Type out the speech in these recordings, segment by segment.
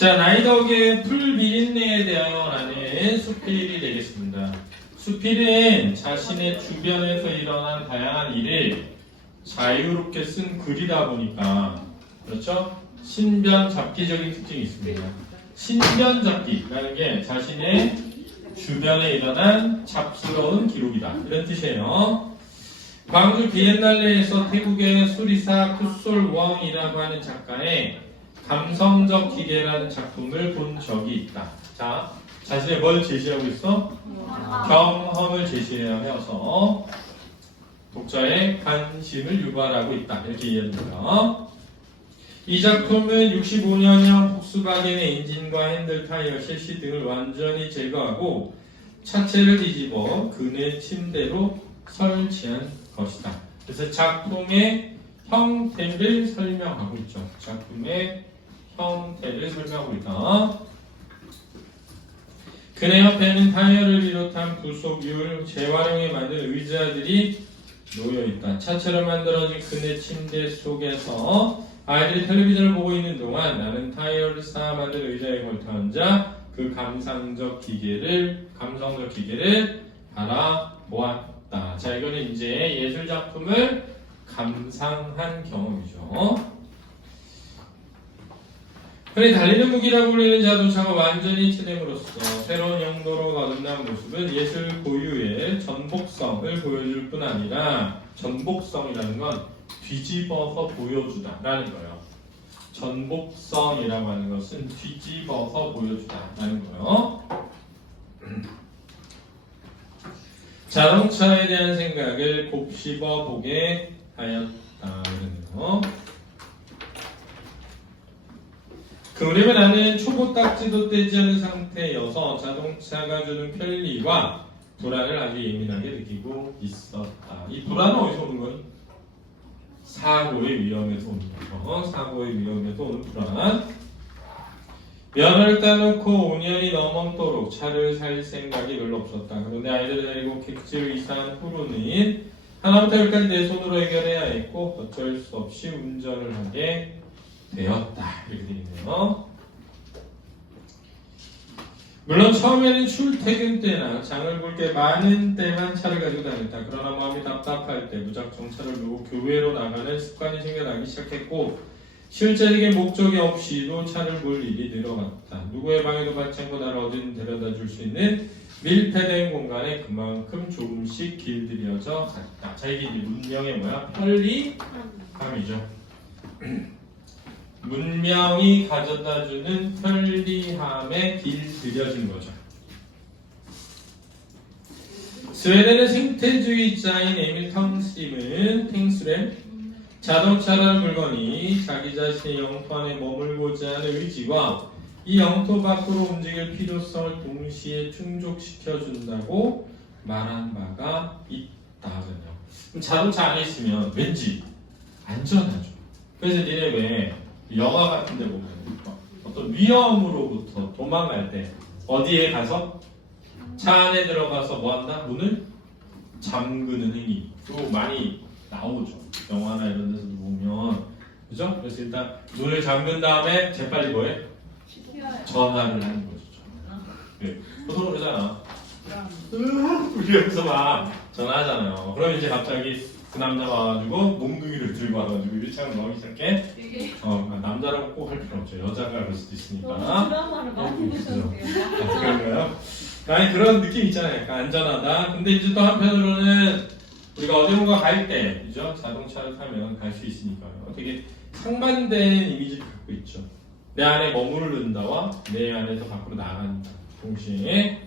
자, 나이덕의 풀비린내에 대하여라는 수필이 되겠습니다. 수필은 자신의 주변에서 일어난 다양한 일을 자유롭게 쓴 글이다 보니까, 그렇죠? 신변잡기적인 특징이 있습니다. 신변잡기라는 게 자신의 주변에 일어난 잡스러운 기록이다, 이런 뜻이에요. 광주 비엔날레에서 태국의 수리사 쿠솔웡이라고 하는 작가의 감성적 기계라는 작품을 본 적이 있다. 자, 자신의 뭘 제시하고 있어? 경험을 제시하여서 독자의 관심을 유발하고 있다, 이렇게 이해합니다. 이 작품은 65년형 폭스바겐의 엔진과 핸들, 타이어, 셰시 등을 완전히 제거하고 차체를 뒤집어 그네 침대로 설치한 것이다. 그래서 작품의 형태를 설명하고 있죠. 작품의 형태를 설명하고 있다. 그네 옆에는 타이어를 비롯한 부속유를 재활용해 만든 의자들이 놓여있다. 차체로 만들어진 그네 침대 속에서 아이들이 텔레비전을 보고 있는 동안 나는 타이어를 쌓아 만든 의자에 걸터 앉아 그 감성적 기계를 바라보았다. 자, 이거는 이제 예술 작품을 감상한 경험이죠. 흔히 달리는 무기라고 불리는 자동차가 완전히 치됨으로써 새로운 용도로 거듭난 모습은 예술 고유의 전복성을 보여줄 뿐 아니라, 전복성이라는 건 뒤집어서 보여주다라는 거예요. 전복성이라고 하는 것은 뒤집어서 보여주다라는 거예요. 자동차에 대한 생각을 곱씹어 보게 하였다. 이러네요. 그림을 나는 초보 딱지도 떼지 않은 상태여서 자동차가 주는 편리와 불안을 아주 예민하게 느끼고 있었다. 이 불안은 어디서 오는 거니? 사고의 위험에서 오는 거죠. 사고의 위험에서 오는 불안. 면허를 따놓고 5년이 넘도록 차를 살 생각이 별로 없었다. 그런데 아이들을 데리고 객지로 이사한 후로는 하나부터 열까지 내 손으로 해결해야 했고 어쩔 수 없이 운전을 하게 되었다. 이렇게 되어 있네요. 물론 처음에는 출퇴근 때나 장을 볼 게 많은 때만 차를 가지고 다녔다. 그러나 마음이 답답할 때 무작정 차를 두고 교회로 나가는 습관이 생겨나기 시작했고 실제적인 목적이 없이도 차를 볼 일이 늘어났다. 누구의 방해도 받지 않고 나를 어디든 데려다 줄 수 있는 밀폐된 공간에 그만큼 조금씩 길들여져 갔다. 자, 이게 문명의 뭐야? 편리함이죠. 문명이 가져다주는 편리함에 길들여진 거죠. 스웨덴의 생태주의자인 에밀 탕스렘은 자동차라는 물건이 자기 자신의 영토 안에 머물고자 하는 의지와 이 영토 밖으로 움직일 필요성을 동시에 충족시켜준다고 말한 바가 있다거든요. 그럼 자동차 안에 있으면 왠지 안전하죠. 그래서 니네 왜 영화 같은 데 보면 어떤 위험으로부터 도망갈 때 어디에 가서? 차 안에 들어가서 뭐 한다? 문을 잠그는 행위. 그거 많이 나오죠. 영화나 이런 데서도 보면. 그죠? 그래서 일단 문을 잠근 다음에 재빨리 뭐해? 전화를 하는 거죠. 네. 보통 그러잖아. 이러면서 막 전화하잖아요. 그럼 이제 갑자기 그 남자가 와가지고 몽둥이를 들고 와가지고 유리창을 넣기 시작해. 남자라고 꼭 할 필요 없죠. 여자가 그럴 수도 있으니까. 드라마를 많이 보셨네요. 그런가요? 아니, 그런 느낌 있잖아요. 약간 안전하다. 근데 이제 또 한편으로는 우리가 어디론가 갈 때, 그죠? 자동차를 타면 갈 수 있으니까요. 되게 상반된 이미지를 갖고 있죠. 내 안에 머무른다와 내 안에서 밖으로 나간다. 동시에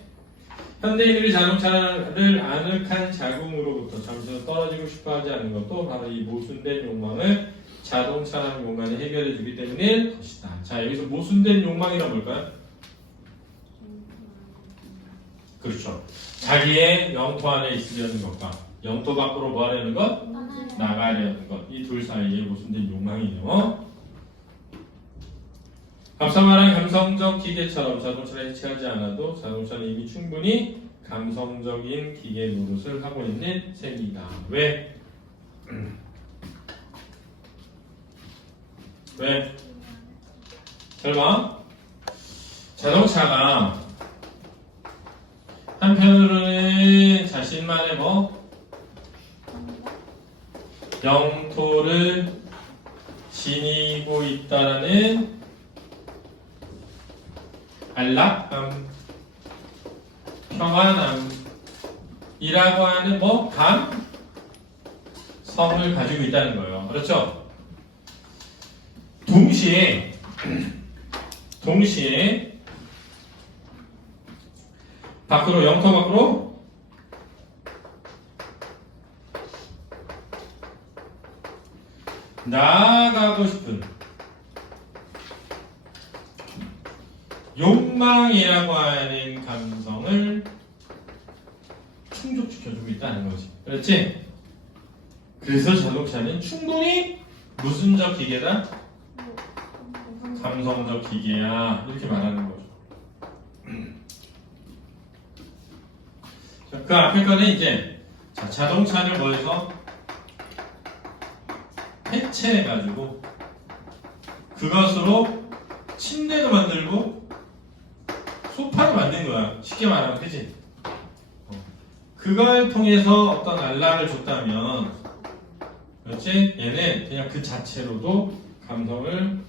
현대인들이 자동차를 아늑한 자궁으로부터 잠시 떨어지고 싶어하지 않는 것도 바로 이 모순된 욕망을 자동차라는 공간이 해결해주기 때문일 것이다. 자, 여기서 모순된 욕망이란 뭘까요? 그렇죠. 자기의 영토 안에 있으려는 것과 영토 밖으로 뭐 하려는 것? 나가려는 것. 이 둘 사이에 모순된 욕망이에요. 앞서 말한 감성적 기계처럼 자동차를 해체하지 않아도 자동차는 이미 충분히 감성적인 기계 노릇을 하고 있는 셈이다. 왜? 왜? 설마? 자동차가 한편으로는 자신만의 영토를 지니고 있다라는 안락함, 평안함이라고 하는 감성을 가지고 있다는 거예요. 그렇죠? 동시에 밖으로 영토 밖으로 나아가고 싶은 욕망이라고 하는 감성을 충족시켜주고 있다는 거지. 그렇지? 그래서 자동차는 충분히 무슨적 기계다? 감성적 기계야. 이렇게 말하는 거죠. 자, 그 앞에 거는 이제 자동차를 뭐해서 해체해가지고 그것으로 침대도 만들고 소파도 만든 거야. 쉽게 말하면, 그치? 그걸 통해서 어떤 안락을 줬다면, 그렇지? 얘는 그냥 그 자체로도 감성을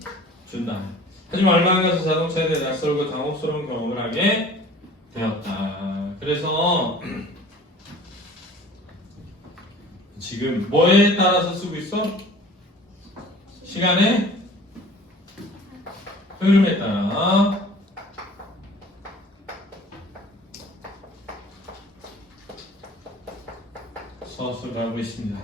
준다. 하지만 얼마 안 가서 자동차에 대해 낯설고 당혹스러운 경험을 하게 되었다. 그래서 지금 뭐에 따라서 쓰고 있어? 시간의 흐름에 따라 서술을 하고 있습니다.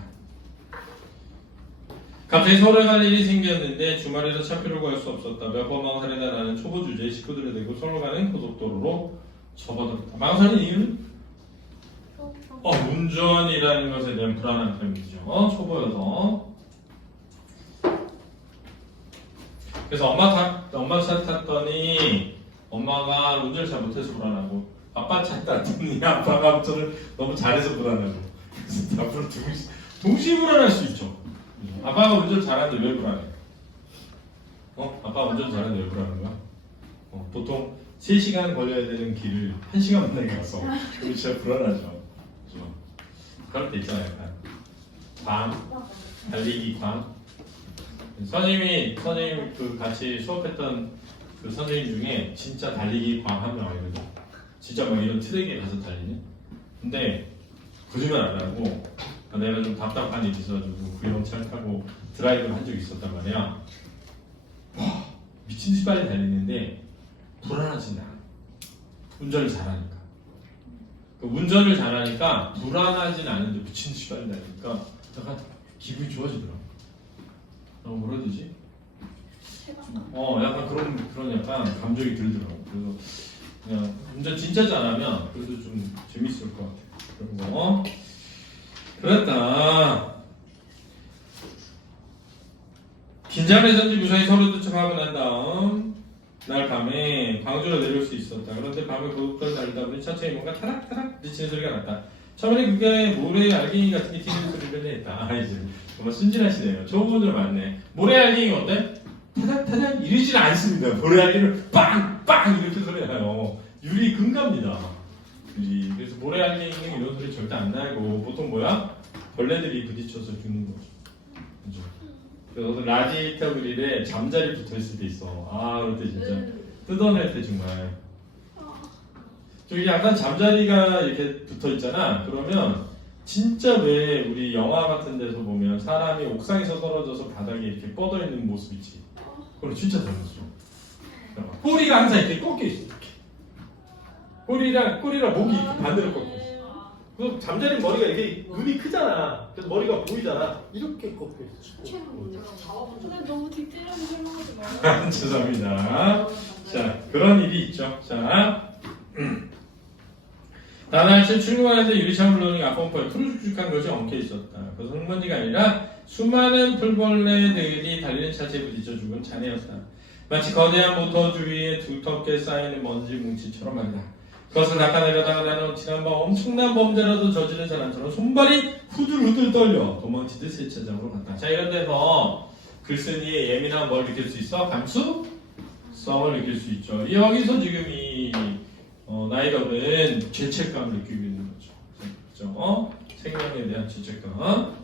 갑자기 서울에 갈 일이 생겼는데 주말이라 차표를 구할 수 없었다. 몇 번 망설이다 나는 초보 주제에 식구들을 데리고 서울 가는 고속도로로 접어들었다. 망설인 이유는? 운전이라는 것에 대한 불안함 때문이죠. 초보여서. 그래서 엄마 차 탔더니 엄마가 운전을 잘 못해서 불안하고, 아빠 차 탔더니 아빠가 운전을 너무 잘해서 불안하고. 그래서 앞으로 동시에 불안할 수 있죠. 아빠가 운전 잘하는데 왜 불안해? 아빠가 운전 잘하는데 왜 불안한 거야? 보통 3시간 걸려야 되는 길을 1시간 만나게 가서 진짜 불안하죠. 그죠? 그럴 때 있잖아요. 약간 광, 달리기 광. 선생님이 그 같이 수업했던 그 선생님 중에 진짜 달리기 광 한 명 알거든요. 진짜 막 이런 트랙에 가서 달리는. 근데 거짓말 안 하고 내가 좀 답답한 일이 있어가지고 그 형 차를 타고 드라이브를 한 적이 있었단 말이야. 와, 미친 듯이 빨리 달리는데 불안하진 않아. 운전을 잘하니까. 운전을 잘하니까 불안하진 않은데 미친 듯이 빨리 달리니까 약간 기분이 좋아지더라. 뭐라 해야 되지? 약간 그런 약간 감정이 들더라고. 그래서 그냥 운전 진짜 잘하면 그래도 좀 재밌을 것 같아. 그런 거. 그랬다. 긴장해서인지 무사히 서로 도착하고 난 다음 날 밤에 광주로 내려올 수 있었다. 그런데 밤에 고속도로를 달리다 보니 차체에 뭔가 타락타락 부딪히는 소리가 났다. 처음에 그게 모래 알갱이 같은 게 튀는 소리를 했다. 이제 정말 순진하시네요. 좋은 분들 많네. 모래 알갱이 어때? 타닥타닥 이러지는 않습니다. 모래 알갱이를 빵빵 이렇게 소리 나요. 유리 금갑니다. 그래서 모래 알갱이는 이런 소리 절대 안 나고 보통 뭐야? 벌레들이 부딪혀서 죽는 거죠. 그죠? 그래서 라디에이터 그릴에 잠자리 붙어있을 때 있어. 그럴 때 진짜 뜯어낼 때 정말 저기 약간 잠자리가 이렇게 붙어있잖아. 그러면 진짜 왜 우리 영화 같은 데서 보면 사람이 옥상에서 떨어져서 바닥에 이렇게 뻗어있는 모습 있지. 그럼 진짜 닮았어. 꼬리가 항상 이렇게 꺾여있어. 꼬리랑 목이 반대로 꺾여있어. 그 잠자리 머리가 이렇게 눈이 크잖아. 그래서 머리가 보이잖아. 이렇게 꺾여있어. 근데 너무 뒷대려서 설명하지 마요. 죄송합니다. 자, 그런 일이 있죠. 자, 나날 아침 출근하는데 유리창을 놓으니 앞범퍼에 푸르죽죽한 것이 엉켜 있었다. 그것은 흙먼지가 아니라 수많은 풀벌레들이 달리는 차체에 부딪혀 죽은 잔해였다. 마치 거대한 모터 주위에 두텁게 쌓이는 먼지 뭉치처럼 말이다. 그것을 낚아내려다가 나는 지난번 엄청난 범죄라도 저지른 사람처럼 손발이 후들후들 떨려 도망치듯 세차장으로 갔다. 자, 이런 데서 글쓴이의 예민한 뭘 느낄 수 있어? 감수? 성을 느낄 수 있죠. 여기서 지금 이 나이더는 죄책감을 느끼고 있는 거죠. 그렇죠? 생명에 대한 죄책감.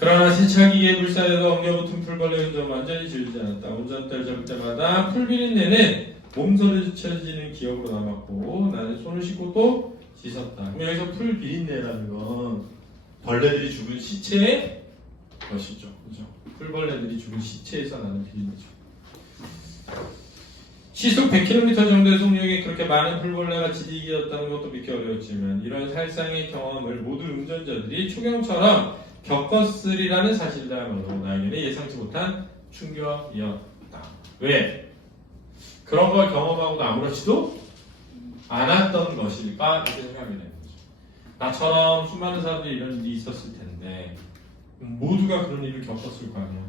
그러나 세차기계에 불사에도 엉겨붙은 풀벌레 흔적 완전히 지우지 않았다. 운전대를 잡을 때마다 풀비린내는 몸소리 쳐지는 기억으로 남았고 나는 손을 씻고 또 씻었다. 그럼 여기서 풀비린내라는 건 벌레들이 죽은 시체의 것이죠. 그죠? 풀벌레들이 죽은 시체에서 나는 비린내죠. 시속 100km 정도의 속력에 그렇게 많은 풀벌레가 지리기였다는 것도 믿기 어려웠지만 이런 살상의 경험을 모든 운전자들이 초경처럼 겪었으리라는 사실이야말로 나에게는 예상치 못한 충격이었다. 왜? 그런 걸 경험하고도 아무렇지도 않았던 것일까? 이렇게 생각이 되는 거죠. 나처럼 수많은 사람들이 이런 일이 있었을 텐데 모두가 그런 일을 겪었을 거 아니야.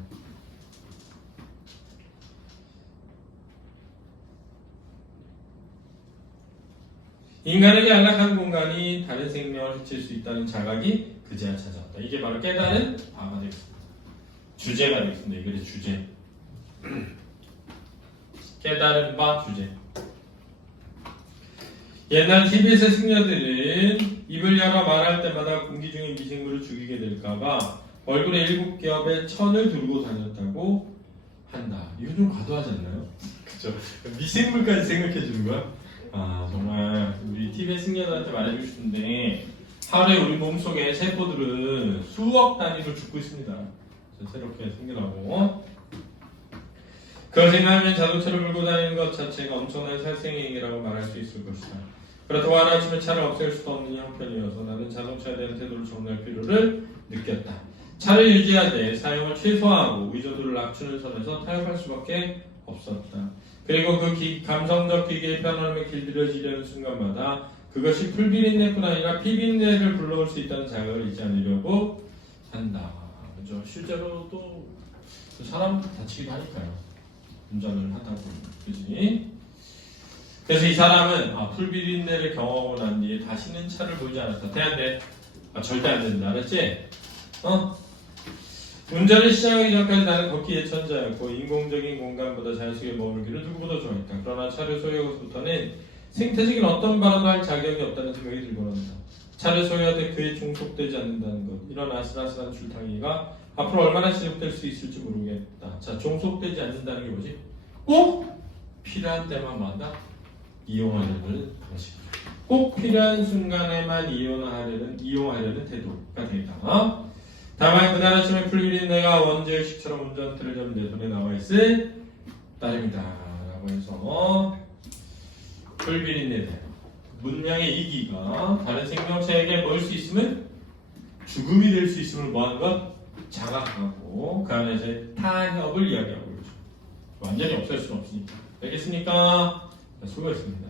인간에게 안락한 공간이 다른 생명을 해칠 수 있다는 자각이 그제야 찾아왔다. 이게 바로 깨달은 바가 되겠습니다. 주제가 되겠습니다. 이글의 주제. 깨달은 바 주제. 옛날 TBS의 승려들은 입을 열어 말할 때마다 공기 중에 미생물을 죽이게 될까봐 얼굴에 7겹의 천을 들고 다녔다고 한다. 이거 좀 과도하지 않나요? 그죠? 미생물까지 생각해 주는 거야? 아 정말 우리 TBS 승려들한테 말해주고 싶은데 하루에 우리 몸속에 세포들은 수억 단위로 죽고 있습니다. 새롭게 생겨나고 그걸 생각하면 자동차를 몰고 다니는 것 자체가 엄청난 살생행위라고 말할 수 있을 것이다. 그렇다고 하루아침에 차를 없앨 수도 없는 형편이어서 나는 자동차에 대한 태도를 정리할 필요를 느꼈다. 차를 유지하되 사용을 최소화하고 의존도를 낮추는 선에서 타협할 수밖에 없었다. 그리고 그 감성적 기계의 편안함에 길들여지려는 순간마다 그것이 풀비린내뿐 아니라 피비린내를 불러올 수 있다는 자각을 잊지 않으려고 한다. 그죠? 실제로도 사람 다치기도 하니까요. 운전을 하다 보면. 그지? 그래서 이 사람은 풀비린내를 경험하고 난 뒤에 다시는 차를 몰지 않았다. 돼 안 돼? 절대 안 된다. 알았지? 운전을 시작하기 전까지 나는 걷기의 천자였고 인공적인 공간보다 자연스럽게 머물기를 누구보다 좋아했다. 그러나 차를 소유하고부터는 생태적인 어떤 발언도 할 자격이 없다는 생각이 들곤 한다. 차를 소유하되 그에 종속되지 않는다는 것. 이런 아슬아슬한 줄타기가 앞으로 얼마나 지속될 수 있을지 모르겠다. 자, 종속되지 않는다는 게 뭐지? 꼭 필요한 때만 마다 이용하려는 것이다. 꼭 필요한 순간에만 이용하려는 태도가 되겠다. 다만 그날 아침에 풀비린내가 원죄의식처럼 운전대를 잡은 내 손에 남아있을 따름이다 라고 해서 풀비린내들 문명의 이기가 다른 생명체에게 먹을 수 있으면 죽음이 될 수 있음을 뭐하는 것? 자각하고 그 안에 이제 타협을 이야기하고 있죠. 완전히 없앨 수는 없으니까. 알겠습니까? 수고했습니다.